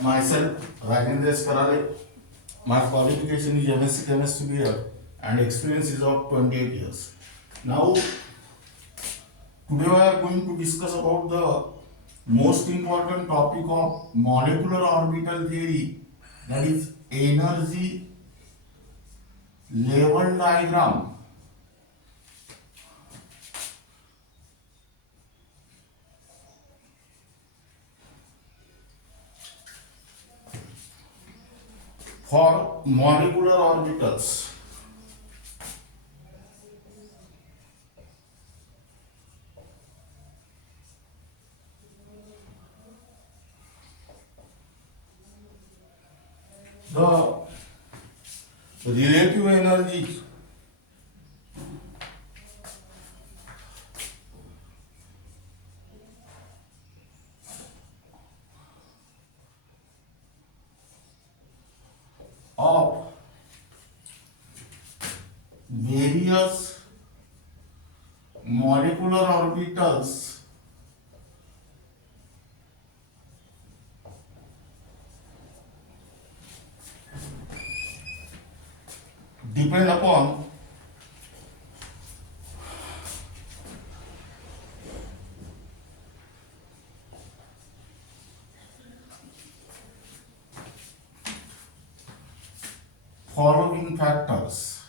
Myself, Rajendra Karale. My qualification is MSc Chemistry and experience is of 28 years. Now, today we are going to discuss about the most important topic of molecular orbital theory, that is energy level diagram. For molecular orbitals. The relative energy of various molecular orbitals depend upon following factors.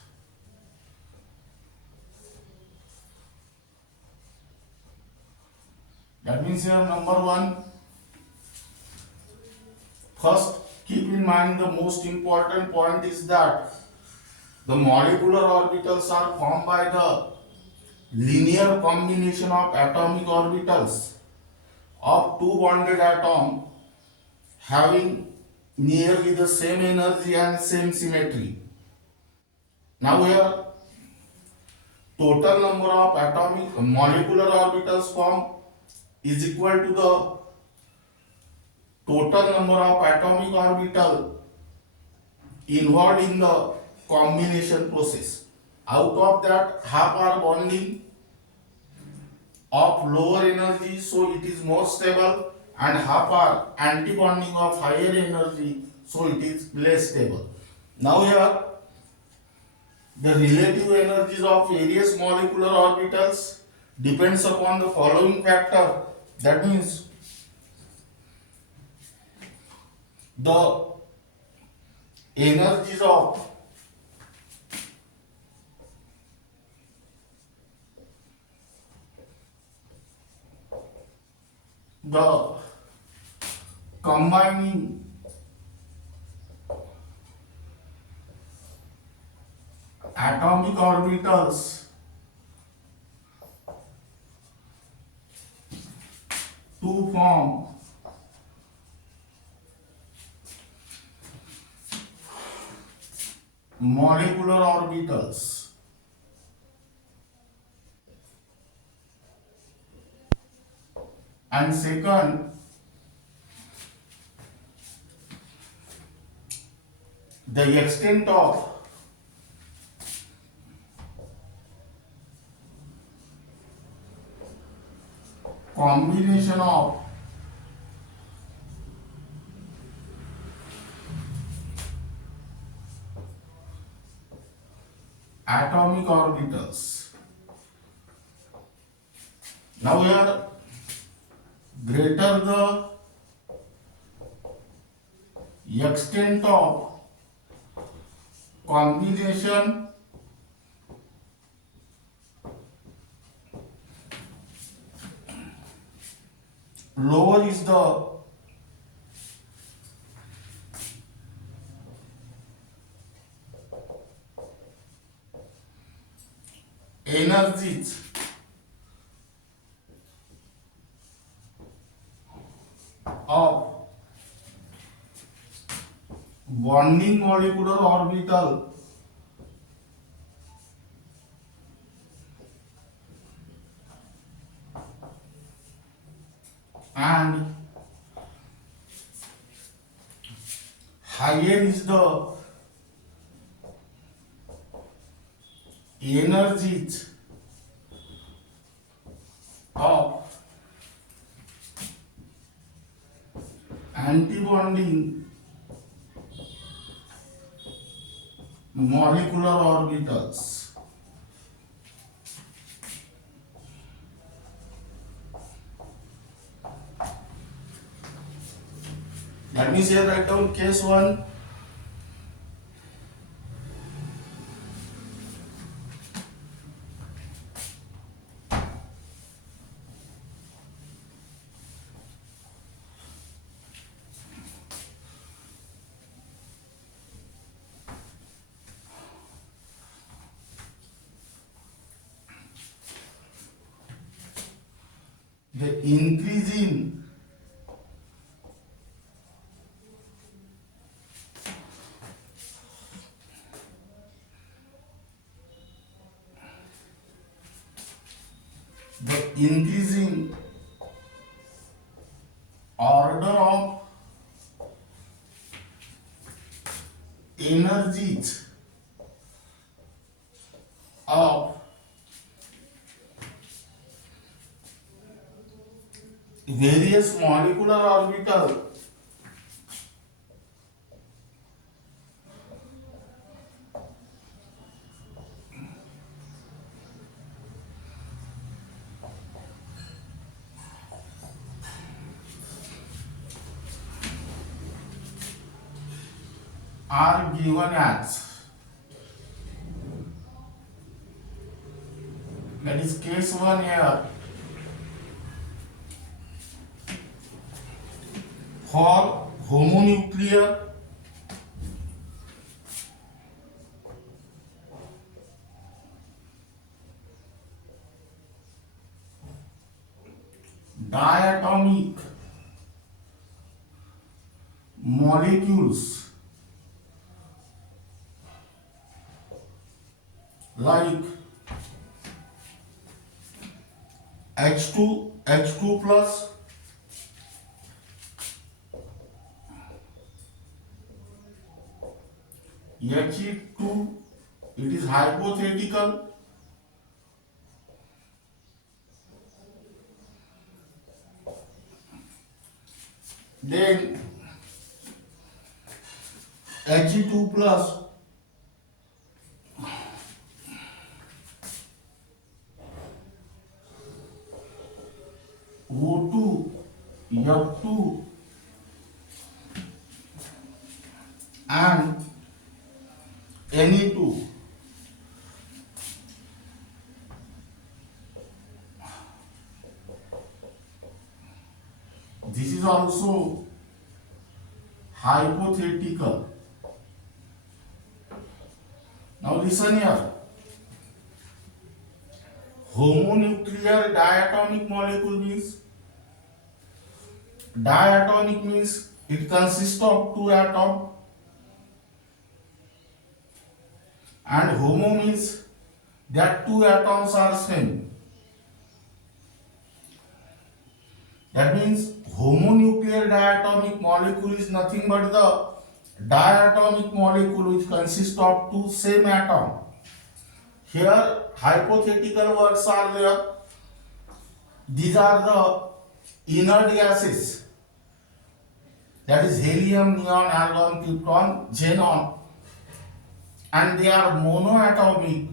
That means here number one, first keep in mind the most important point is that the molecular orbitals are formed by the linear combination of atomic orbitals of two bonded atoms having nearly the same energy and same symmetry. Now here total number of atomic molecular orbitals formed is equal to the total number of atomic orbital involved in the combination process. Out of that, half are bonding of lower energy, so it is more stable, and half are anti-bonding of higher energy, so it is less stable. Now here the relative energies of various molecular orbitals depends upon the following factor. That means the energies of the combining atomic orbitals to form molecular orbitals. And second, the extent of combination of atomic orbitals. Now here greater the extent of combination, lower is the energies of bonding molecular orbital and higher is the energies of antibonding molecular orbitals. Let me here write down case 1. The increasing order of energies of various molecular orbital are given as, that is case 1 here, for homonuclear diatomic molecules like H2 plus, He2, it is hypothetical. Then He2 plus O2, F2 and Ne2. This is also hypothetical. Now listen here. Homonuclear diatomic molecule means, diatomic means it consists of two atoms, and homo means that two atoms are same. That means homonuclear diatomic molecule is nothing but the diatomic molecule which consists of two same atoms. Here hypothetical words are there. These are the inert gases, that is helium, neon, argon, krypton, xenon, and they are monoatomic.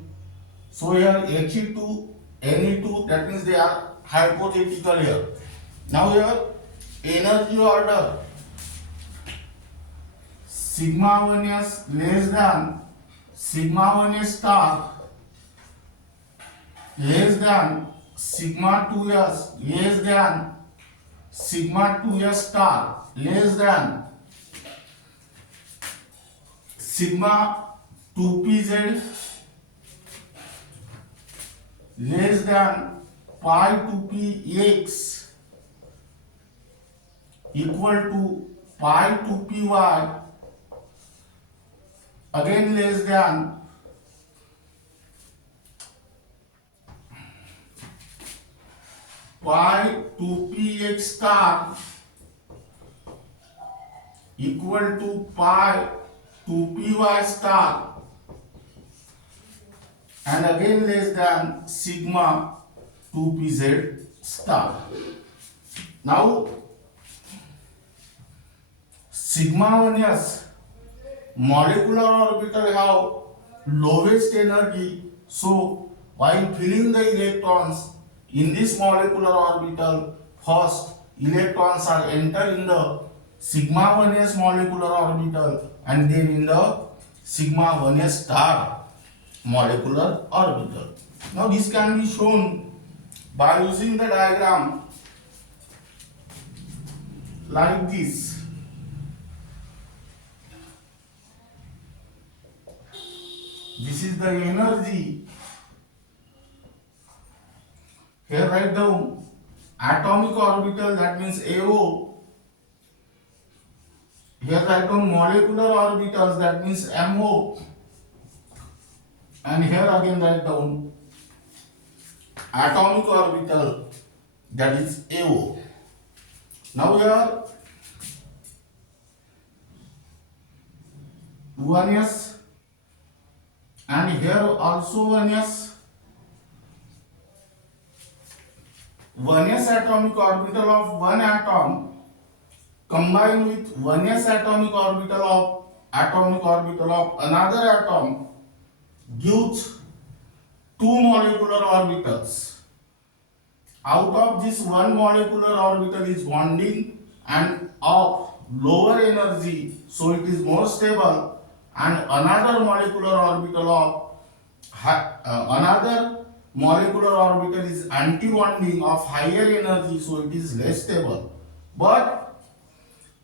So here He2, Ne2, that means they are hypothetical here. Now here energy order, sigma 1s less than sigma 1s star less than sigma 2s less than sigma 2s star less than sigma 2pz less than pi 2px equal to pi 2py again less than pi 2px star equal to pi 2py star and again less than sigma 2pz star. Now sigma 1s molecular orbital have lowest energy, so while filling the electrons in this molecular orbital, first electrons are enter in the sigma 1s molecular orbital and then in the sigma 1s star molecular orbital. Now this can be shown by using the diagram like this. This is the energy. Here write down atomic orbital, that means AO. Here write down molecular orbitals, that means MO. And here again write down atomic orbital, that is AO. Now here 1s and here also 1s. 1s atomic orbital of one atom combined with 1s atomic orbital of another atom gives two molecular orbitals. Out of this, one molecular orbital is bonding and of lower energy, so it is more stable, and another molecular orbital is anti-bonding of higher energy, so it is less stable. But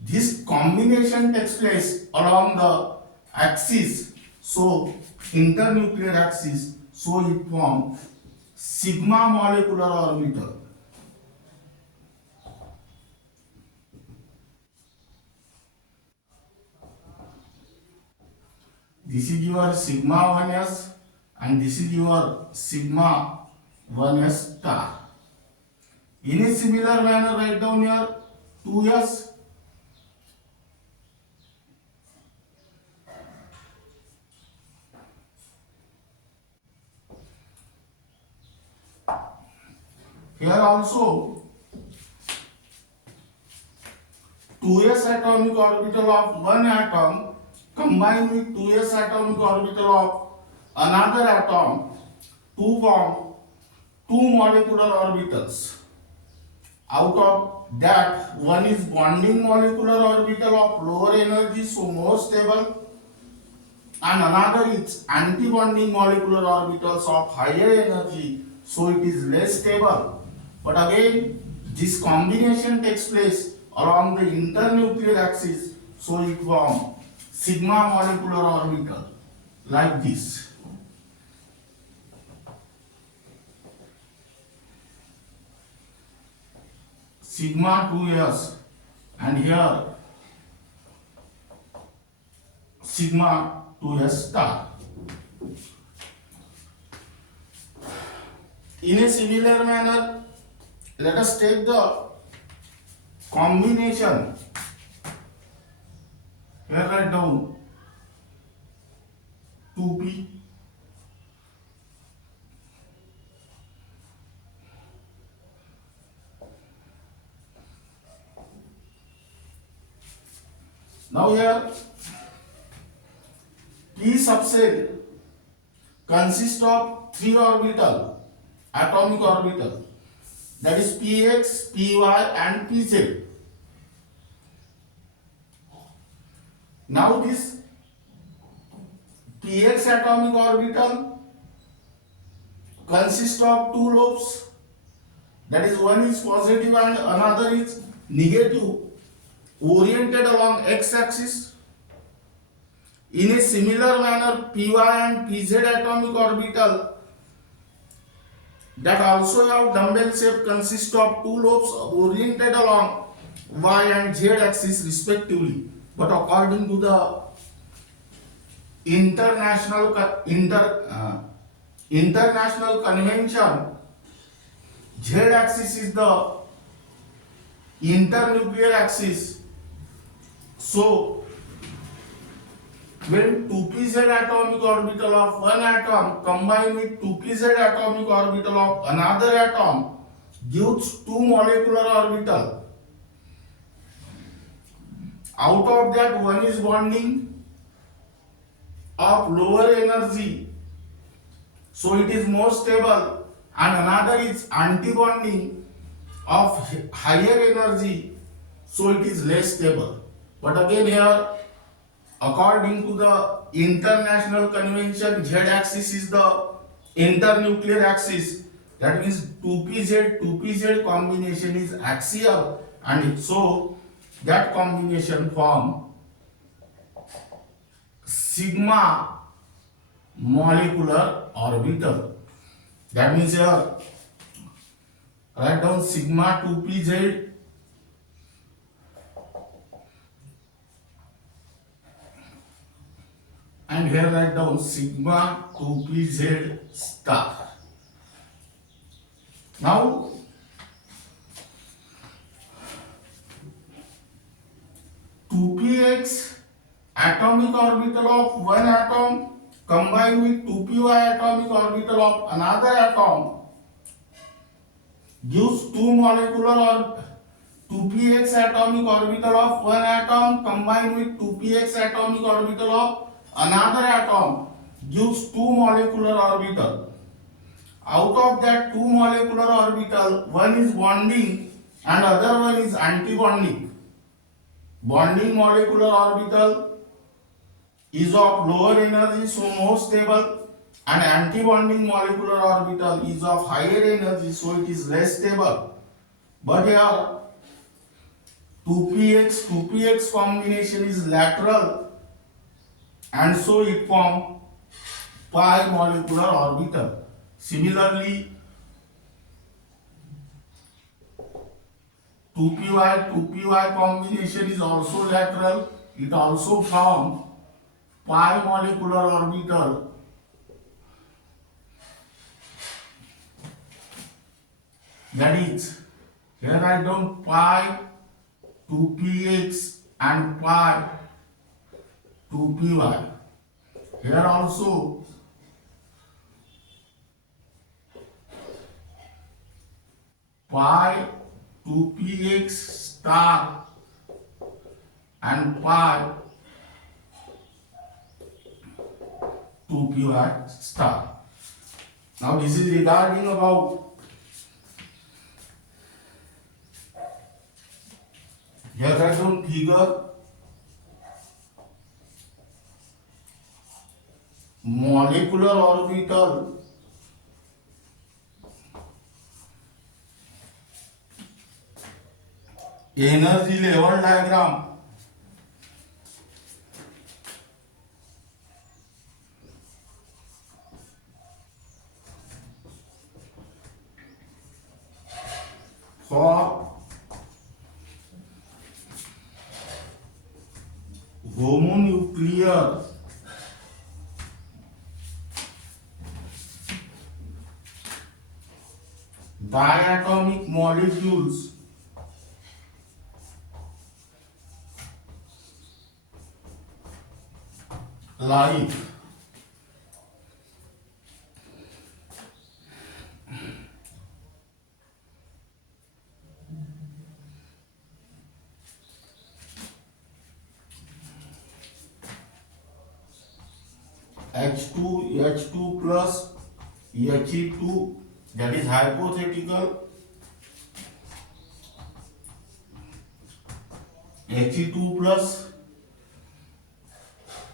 this combination takes place along the axis, so internuclear axis, so it forms sigma molecular orbital. This is your sigma 1s and this is your sigma 1s star. In a similar manner, write down your 2s. Here also 2s atomic orbital of one atom combined with 2s atomic orbital of another atom to form two molecular orbitals. Out of that, one is bonding molecular orbital of lower energy, so more stable, and another is anti-bonding molecular orbitals of higher energy, so it is less stable. But again, this combination takes place along the internuclear axis, so it forms sigma molecular orbital like this. Sigma 2s and here sigma 2s star. In a similar manner, let us take the combination. Here write down 2p. Now here p subcell consists of three atomic orbital, that is px, py and pz. Now this px atomic orbital consists of two lobes, that is one is positive and another is negative, oriented along x-axis. In a similar manner, py and pz atomic orbital that also have dumbbell shape consist of two lobes oriented along y and z axis respectively. But according to the international convention, z axis is the internuclear axis. So when 2pz atomic orbital of one atom combined with 2pz atomic orbital of another atom gives two molecular orbital. Out of that, one is bonding of lower energy, so it is more stable, and another is anti-bonding of higher energy, so it is less stable. But again here, according to the international convention, z-axis is the internuclear axis. That means 2pz combination is axial, and so that combination form sigma molecular orbital. That means here, write down sigma 2pz and here write down sigma 2pz star. Now, 2px atomic orbital of one atom combined with 2py atomic orbital of another atom gives 2px atomic orbital of one atom combined with 2px atomic orbital of another atom gives 2 molecular orbital. Out of that 2 molecular orbital, one is bonding and other one is anti-bonding. Bonding molecular orbital is of lower energy, so more stable, and anti-bonding molecular orbital is of higher energy, so it is less stable. But here 2px combination is lateral, and so it forms pi molecular orbital. Similarly, 2py combination is also lateral, it also forms pi molecular orbital. That is, here write down pi 2px and pi 2py. Here also pi 2px star and pi 2py star. Now this is regarding about here write down figure molecular orbital energy level diagram. For homonuclear diatomic molecules like H2 plus He2, that is hypothetical. He2 plus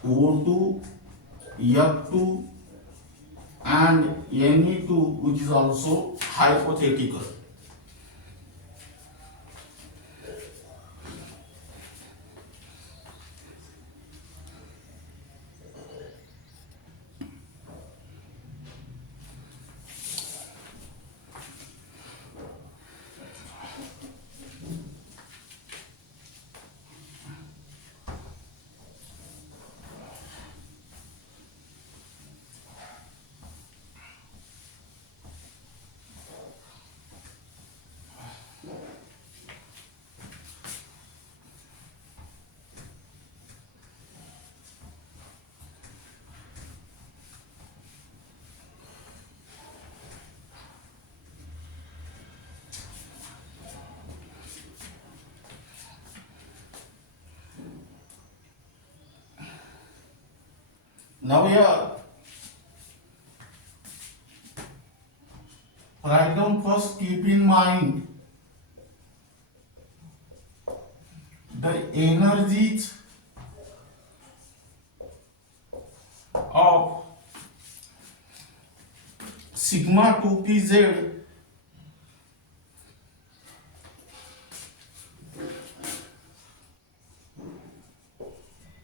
O2, F2 and Ne2, which is also hypothetical. Now here, write down first, keep in mind the energies of sigma 2pz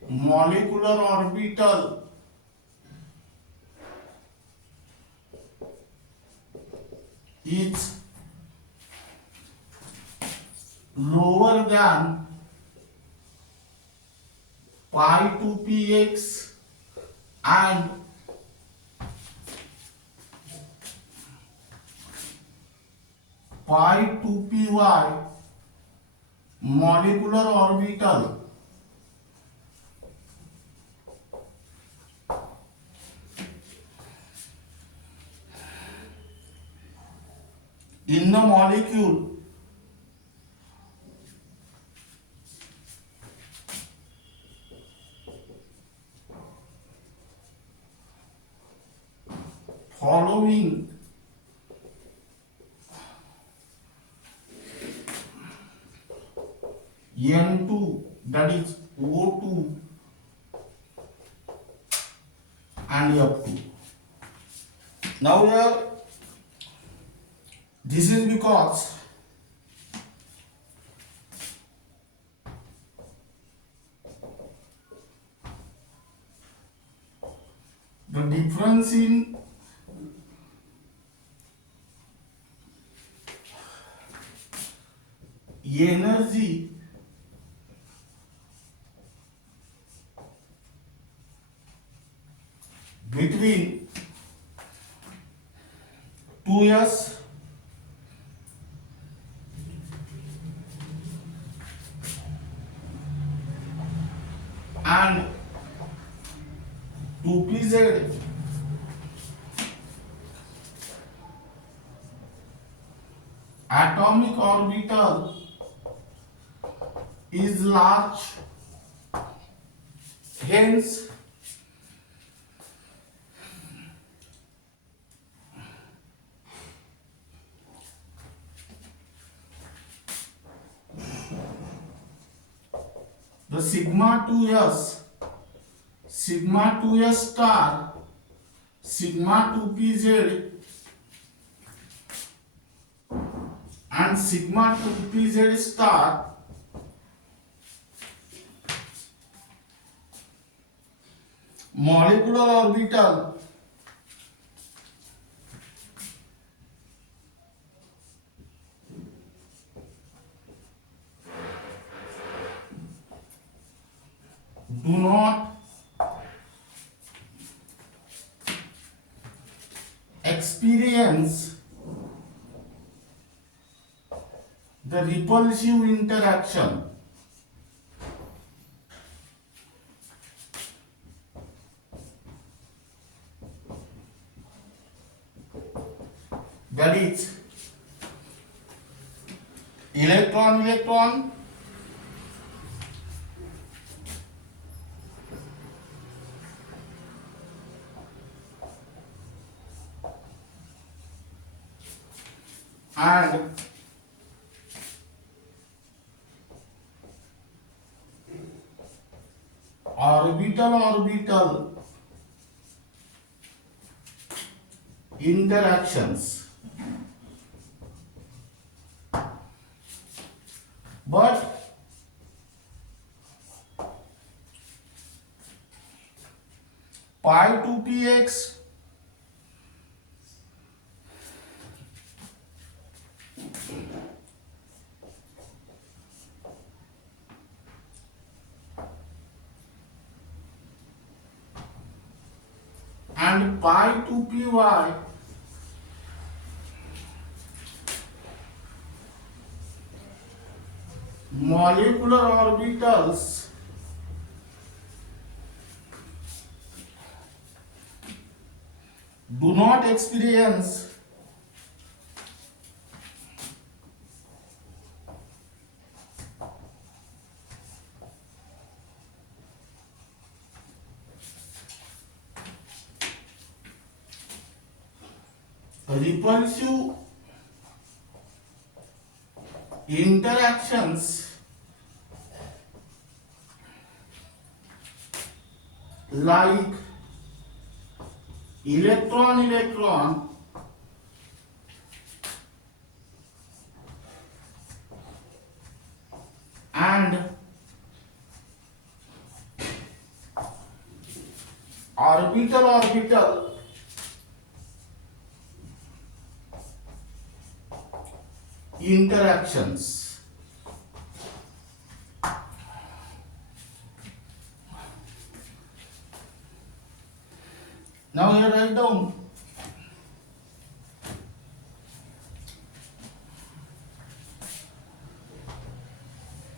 molecular orbital is lower than pi 2px and pi 2py molecular orbital in the molecule following N2, that is O2 and F2. Now here, this is because the difference in energy between 2s and 2pz atomic orbital is large, hence the sigma 2s star, sigma 2pz and sigma 2pz star molecular orbital do not experience the repulsive interaction that is electron and orbital interactions, but pi 2px and pi 2py molecular orbitals do not experience repulsive interactions like electron and orbital interactions. Now here write down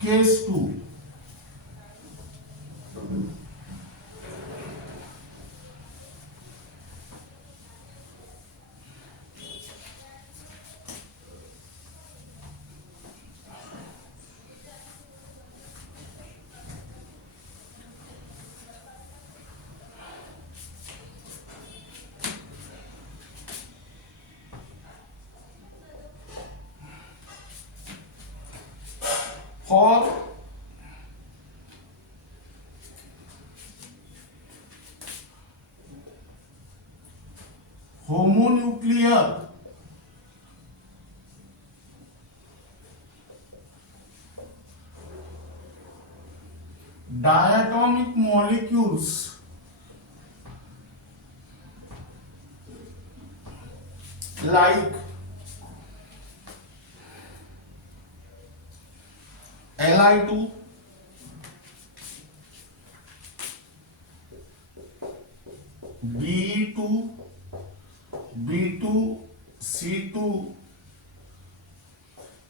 case 2. For homonuclear diatomic molecules like Li2, Be2, B2, C2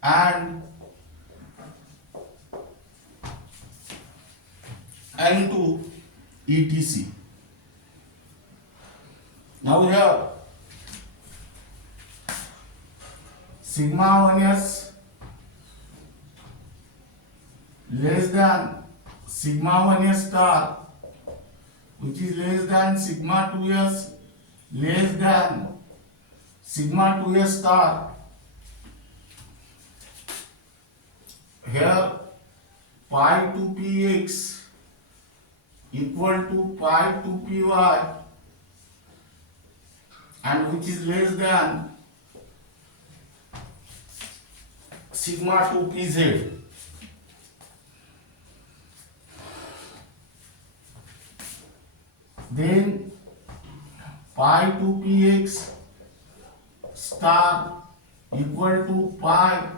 and N2 etc. Now here sigma 1s less than sigma 1s star, which is less than sigma 2s less than sigma 2s star. Here pi 2px equal to pi 2py and which is less than sigma 2pz. Then pi 2px star equal to pi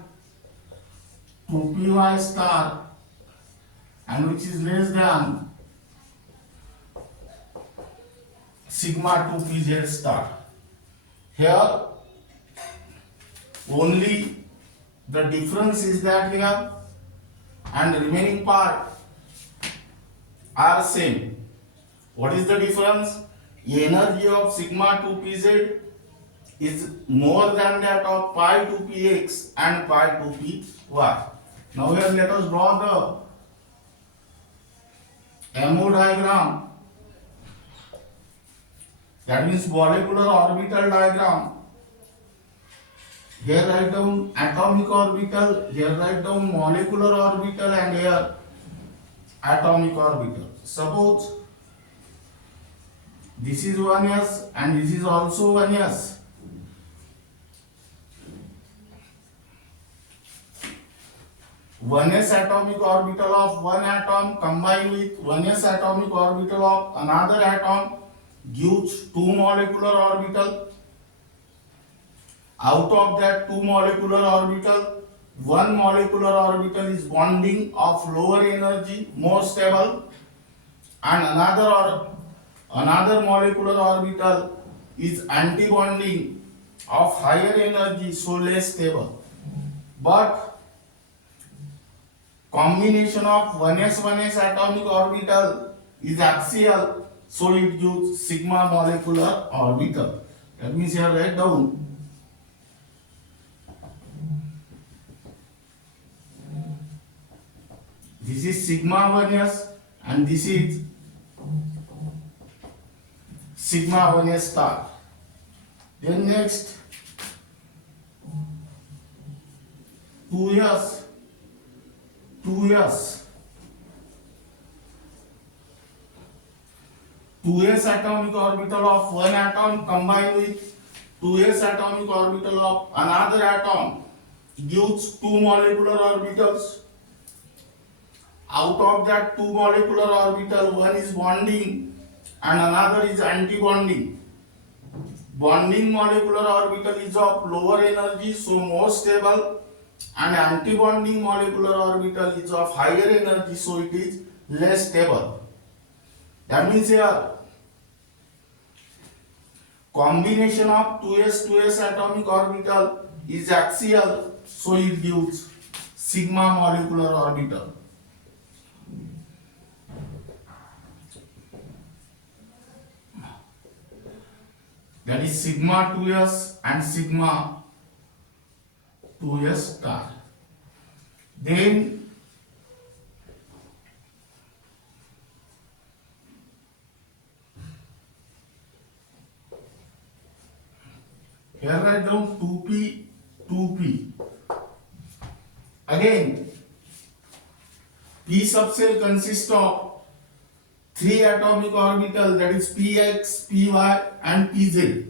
2py star and which is less than sigma 2pz star. Here only the difference is that here and the remaining part are same. What is the difference? Energy of sigma 2pz is more than that of pi 2px and pi 2py. Now here let us draw the MO diagram, that means molecular orbital diagram. Here write down atomic orbital, here write down molecular orbital and here atomic orbital. Suppose this is 1s and this is also 1s. One s atomic orbital of one atom combined with 1s atomic orbital of another atom gives 2 molecular orbital. Out of that 2 molecular orbital, 1 molecular orbital is bonding of lower energy, more stable, and another molecular orbital is anti-bonding of higher energy, so less stable. But combination of 1s atomic orbital is axial, so it gives sigma molecular orbital. That means here write down this is sigma 1s and this is sigma 1s star. Then next 2s 2s 2s atomic orbital of one atom combined with 2s atomic orbital of another atom gives two molecular orbitals. Out of that two molecular orbital, one is bonding and another is anti-bonding. Bonding molecular orbital is of lower energy, so more stable, and anti-bonding molecular orbital is of higher energy, so it is less stable. That means here combination of 2s atomic orbital is axial, so it gives sigma molecular orbital. That is sigma 2s and sigma 2s star. Then here write down 2p 2p. Again, p subshell consists of three atomic orbital, that is px, py and pz.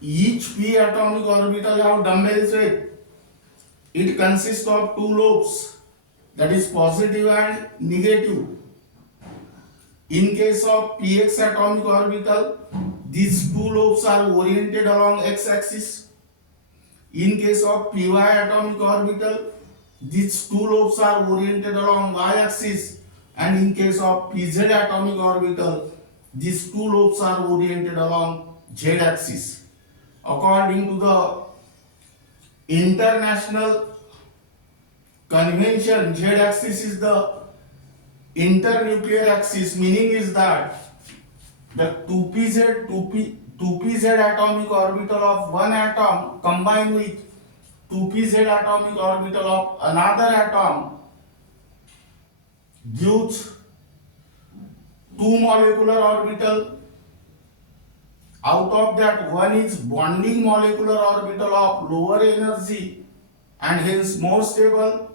Each p atomic orbital have dumbbell shape. It consists of two lobes, that is positive and negative. In case of px atomic orbital, these two lobes are oriented along x-axis. In case of py atomic orbital, these two lobes are oriented along y-axis, and in case of pz atomic orbital, these two lobes are oriented along z-axis. According to the international convention, z-axis is the internuclear axis, meaning is that the 2pz atomic orbital of one atom combined with 2pz atomic orbital of another atom gives two molecular orbital. Out of that, one is bonding molecular orbital of lower energy and hence more stable,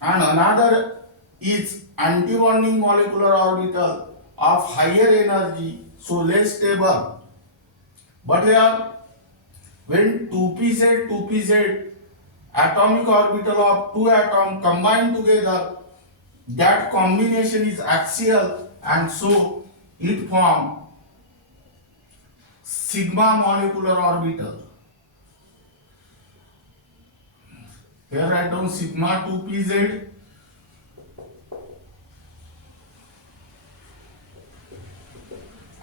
and another is anti-bonding molecular orbital of higher energy, so less stable. But here, when 2pz atomic orbital of two atoms combined together, that combination is axial, and so it forms sigma molecular orbital. Here write down sigma 2pz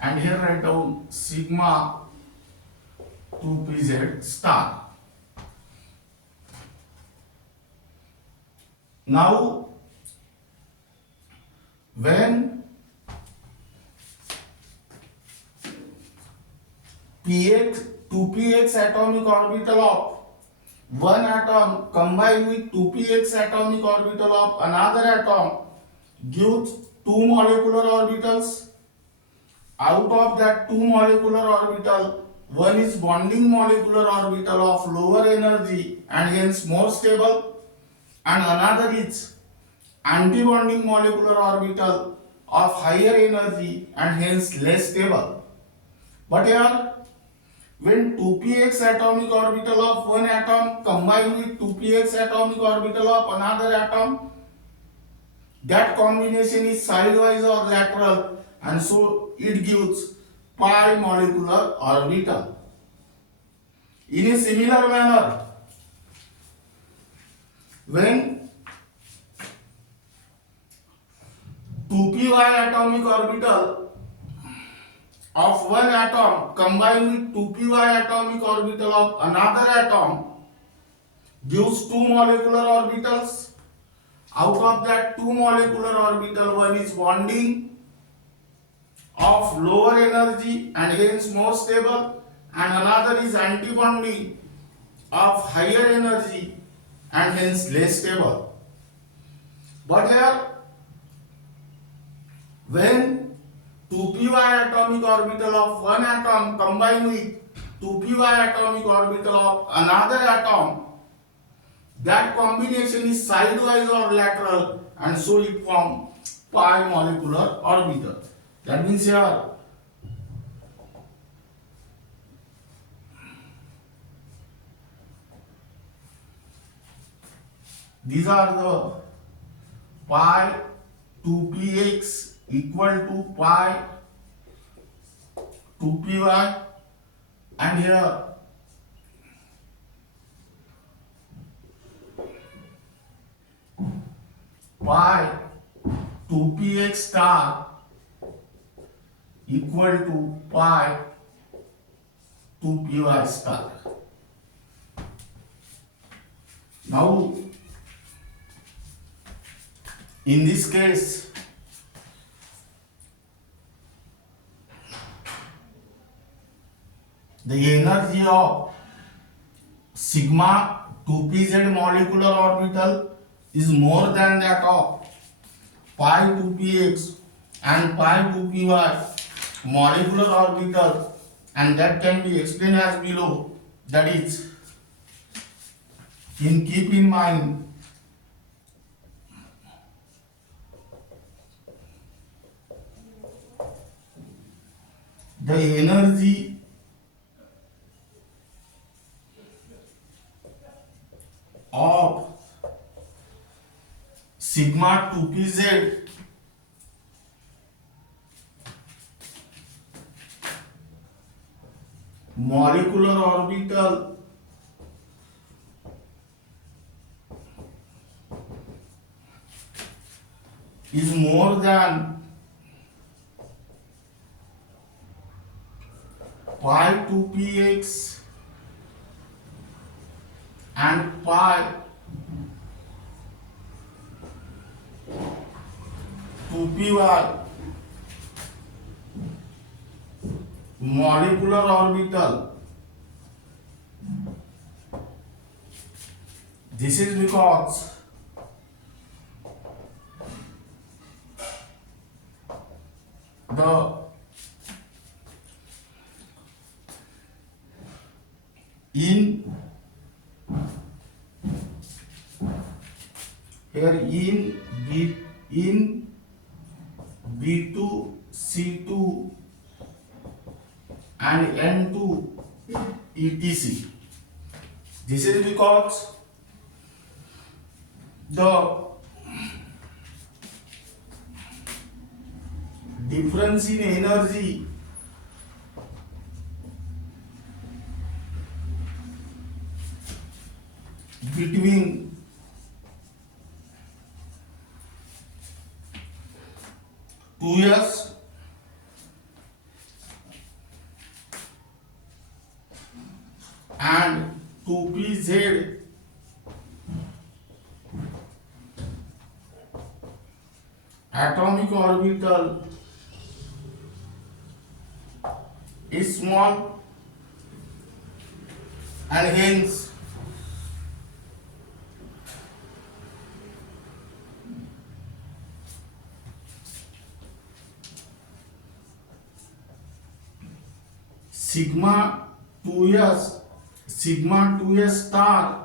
and here write down sigma 2pz star. Now, when px 2px atomic orbital of one atom combined with 2px atomic orbital of another atom gives two molecular orbitals. Out of that two molecular orbital, one is bonding molecular orbital of lower energy and hence more stable, and another is anti-bonding molecular orbital of higher energy and hence less stable. But here, when 2px atomic orbital of one atom combined with 2px atomic orbital of another atom, that combination is sidewise or lateral, and so it gives pi molecular orbital. In a similar manner, when 2py atomic orbital of one atom combined with 2py atomic orbital of another atom gives two molecular orbitals. Out of that two molecular orbital, one is bonding of lower energy and hence more stable, and another is anti-bonding of higher energy and hence less stable. But here, when 2py atomic orbital of one atom combined with 2p atomic orbital of another atom, that combination is sidewise or lateral, and so it forms pi molecular orbital. That means here these are the pi 2px equal to pi 2py, and here pi 2px star equal to pi 2py star. Now in this case the energy of sigma 2pz molecular orbital is more than that of pi 2px and pi 2py molecular orbital, and that can be explained as below. That is, keep in mind the energy of sigma 2pz molecular orbital is more than pi 2px and pi 2py molecular orbital. This is because the in B2 C2 and N2 etc. This is because the difference in energy between Two-S and 2pz atomic orbital is small, and hence sigma 2s star,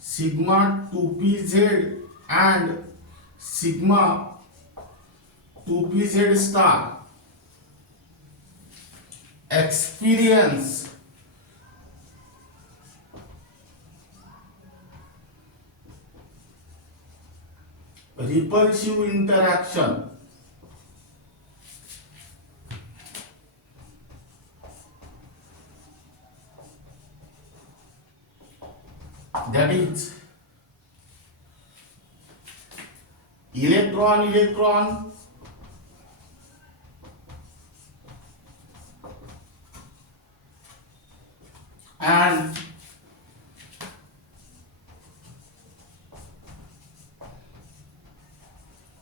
sigma 2pz and sigma 2pz star experience repulsive interaction. That is, electron and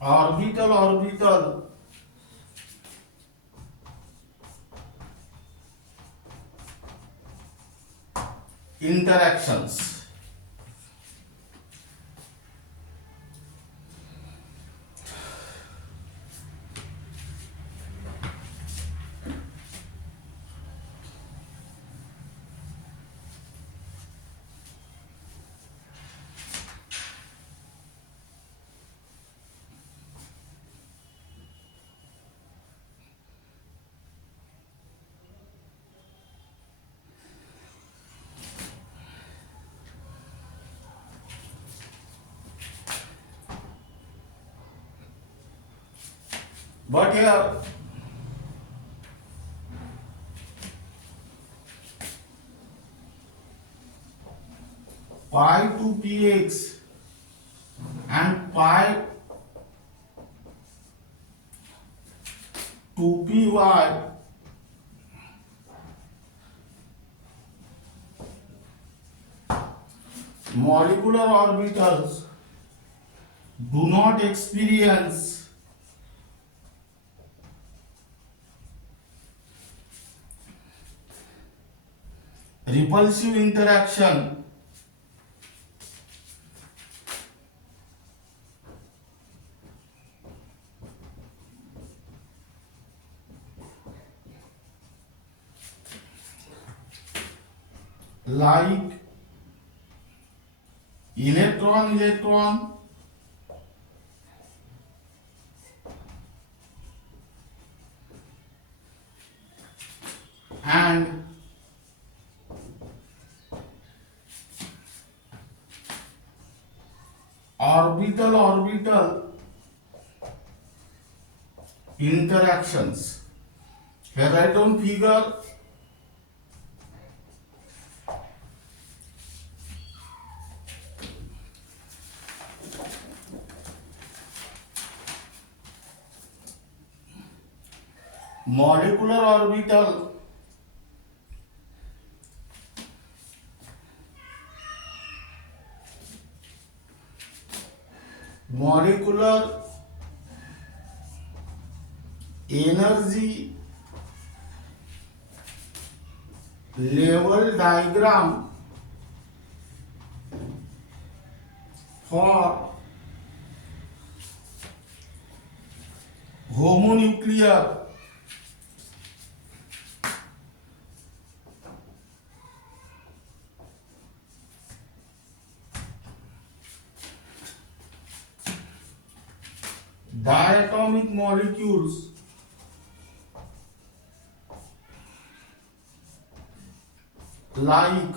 orbital interactions. But here pi to px and pi to py molecular orbitals do not experience repulsive interaction like electron and orbital interactions. Here write on figure molecular orbital energy level diagram for homonuclear diatomic molecules like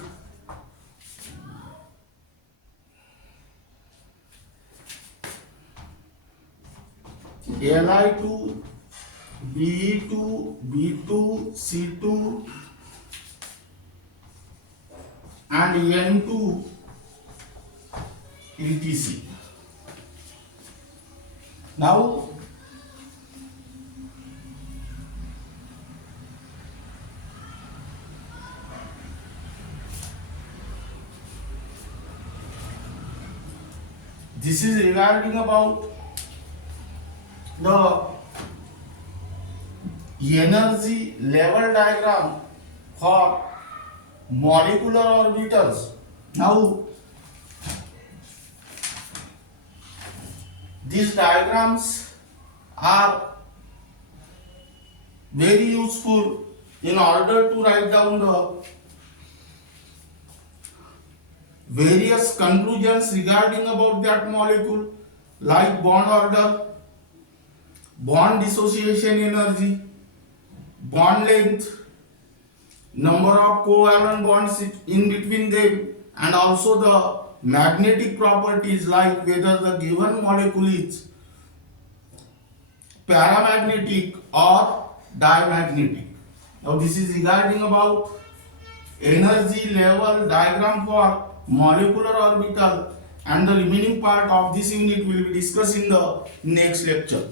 Li2, Be2, B2, C2 and N2 etc. Now this is regarding about the energy level diagram for molecular orbitals. Now these diagrams are very useful in order to write down the various conclusions regarding about that molecule, like bond order, bond dissociation energy, bond length, number of covalent bonds in between them, and also the magnetic properties like whether the given molecule is paramagnetic or diamagnetic. Now this is regarding about energy level diagram for molecular orbital, and the remaining part of this unit will be discussed in the next lecture.